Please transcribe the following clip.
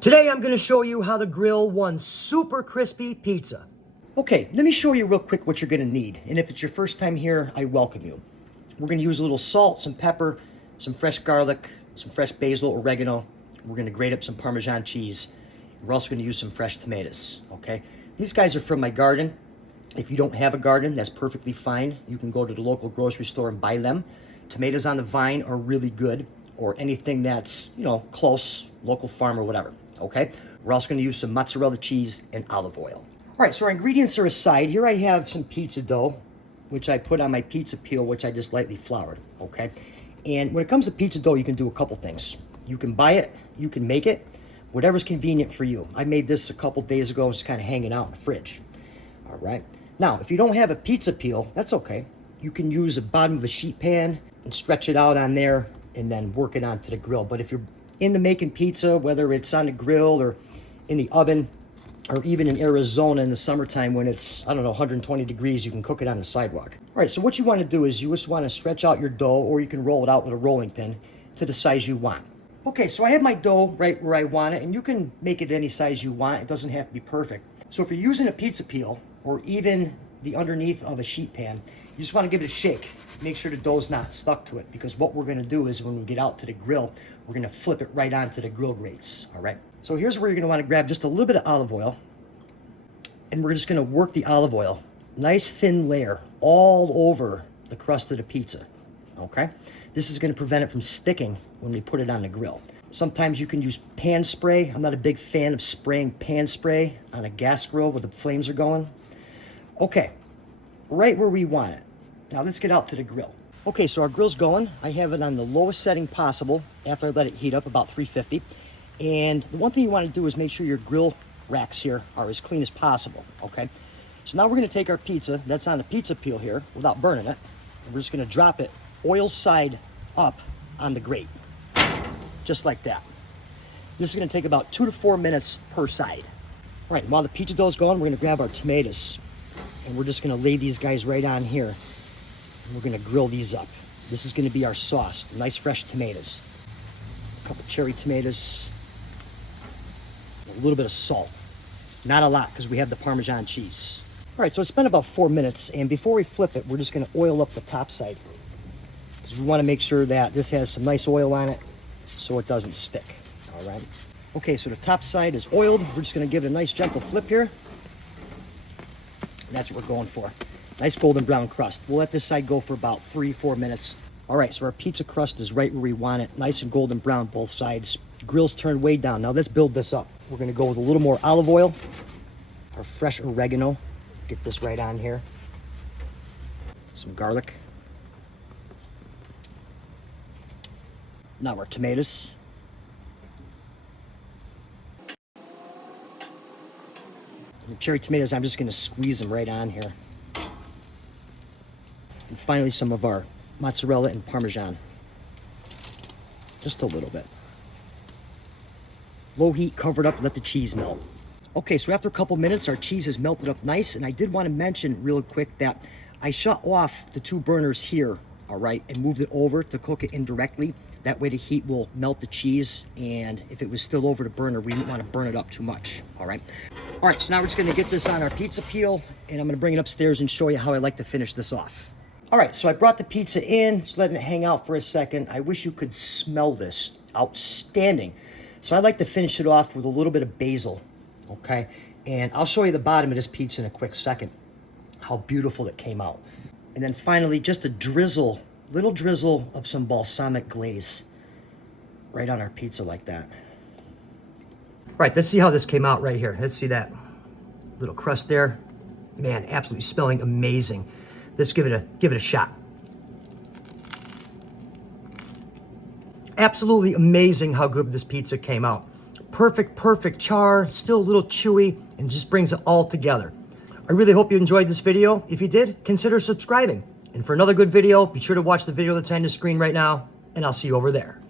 Today I'm going to show you how to grill one super crispy pizza. Okay, let me show you real quick what you're going to need. And if it's your first time here, I welcome you. We're going to use a little salt, some pepper, some fresh garlic, some fresh basil, oregano. We're going to grate up some Parmesan cheese. We're also going to use some fresh tomatoes, okay? These guys are from my garden. If you don't have a garden, that's perfectly fine. You can go to the local grocery store and buy them. Tomatoes on the vine are really good, or anything that's, close, local farm or whatever, okay? We're also going to use some mozzarella cheese and olive oil. All right, so our ingredients are aside. Here I have some pizza dough, which I put on my pizza peel, which I just lightly floured, okay? And when it comes to pizza dough, you can do a couple things. You can buy it, you can make it, whatever's convenient for you. I made this a couple days ago, it's kind of hanging out in the fridge, all right? Now, if you don't have a pizza peel, that's okay. You can use the bottom of a sheet pan and stretch it out on there and then work it onto the grill. But if you're in the making pizza, whether it's on the grill or in the oven, or even in Arizona in the summertime when it's, 120 degrees, you can cook it on the sidewalk. All right, so what you want to do is you just want to stretch out your dough, or you can roll it out with a rolling pin to the size you want. Okay, so I have my dough right where I want it, and you can make it any size you want. It doesn't have to be perfect. So if you're using a pizza peel, or even the underneath of a sheet pan, you just want to give it a shake. Make sure the dough's not stuck to it, because what we're going to do is when we get out to the grill, we're going to flip it right onto the grill grates, all right? So here's where you're going to want to grab just a little bit of olive oil, and we're just going to work the olive oil, nice thin layer, all over the crust of the pizza, okay? This is going to prevent it from sticking when we put it on the grill. Sometimes you can use pan spray. I'm not a big fan of spraying pan spray on a gas grill where the flames are going. Okay, right where we want it. Now let's get out to the grill. Okay, so our grill's going. I have it on the lowest setting possible after I let it heat up, about 350. And the one thing you want to do is make sure your grill racks here are as clean as possible, okay? So now we're going to take our pizza that's on the pizza peel here without burning it, and we're just going to drop it oil side up on the grate, just like that. This is going to take about 2 to 4 minutes per side. All right, while the pizza dough's going, we're going to grab our tomatoes, and we're just going to lay these guys right on here, and we're going to grill these up. This is going to be our sauce, nice fresh tomatoes. A couple cherry tomatoes, a little bit of salt. Not a lot, because we have the Parmesan cheese. All right, so it's been about 4 minutes, and before we flip it, we're just going to oil up the top side, because we want to make sure that this has some nice oil on it so it doesn't stick, all right? Okay, so the top side is oiled. We're just going to give it a nice gentle flip here. And that's what we're going for. Nice golden brown crust. We'll let this side go for about 3-4 minutes. All right, so our pizza crust is right where we want it. Nice and golden brown both sides. Grill's turned way down. Now let's build this up. We're going to go with a little more olive oil, our fresh oregano. Get this right on here. Some garlic. Now our tomatoes. The cherry tomatoes, I'm just going to squeeze them right on here. And finally, some of our mozzarella and Parmesan. Just a little bit. Low heat, covered up, let the cheese melt. Okay, so after a couple minutes, our cheese has melted up nice, and I did want to mention real quick that I shut off the 2 burners here, all right, and moved it over to cook it indirectly. That way the heat will melt the cheese, and if it was still over the burner, we didn't want to burn it up too much, all right? All right, so now we're just gonna get this on our pizza peel, and I'm gonna bring it upstairs and show you how I like to finish this off. All right, so I brought the pizza in, just letting it hang out for a second. I wish you could smell this. Outstanding. So I like to finish it off with a little bit of basil, okay? And I'll show you the bottom of this pizza in a quick second, how beautiful it came out. And then finally, just a drizzle, little drizzle of some balsamic glaze right on our pizza like that. All right, let's see how this came out right here. Let's see that little crust there. Man, absolutely smelling amazing. Let's give it a shot. Absolutely amazing how good this pizza came out. Perfect char, still a little chewy, and just brings it all together. I really hope you enjoyed this video. If you did, consider subscribing. And for another good video, be sure to watch the video that's on the screen right now, and I'll see you over there.